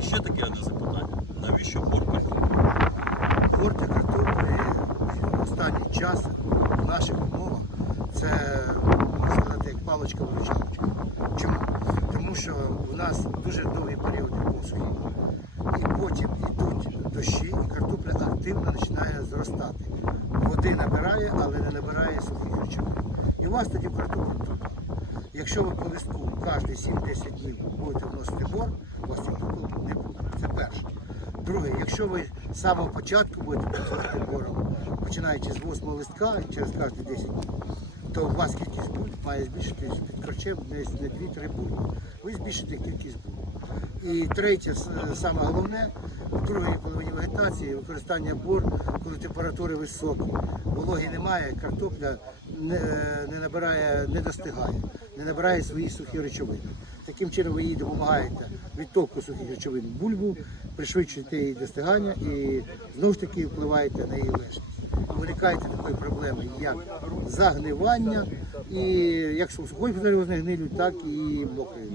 І ще таке одне запитання. Навіщо борпик? Горти картоплі в останній час в наших умовах це можна сказати як паличка виручалочка. Чому? Тому що у нас дуже довгі періоди посухи, і потім йдуть дощі, і картопля активно починає зростати. Води набирає, але не набирає сухих речовин. І у вас тоді картопля тут. Якщо ви по листку кожні 7-10 днів будете вносити бор, у вас картоплі не буде. Це перше. Друге, якщо ви з самого початку будете працювати бором, починаючи з 8 листка через кожні 10 днів, то у вас кількість буль має збільшитись під корчем десь на 2-3 булі. Ви збільшите кількість буль. І третє, саме головне, в другій половині вегетації використання бор, коли температури високі, вологи немає, картопля не, не набирає, не достигає, не набирає свої сухі речовини. Таким чином ви їй допомагаєте відтоку сухих речовин в бульбу, пришвидшуєте її достигання і знову ж таки впливаєте на її лежність. Уникаєте такої проблеми, як загнивання, і як сухої гнилю, так і мокрої.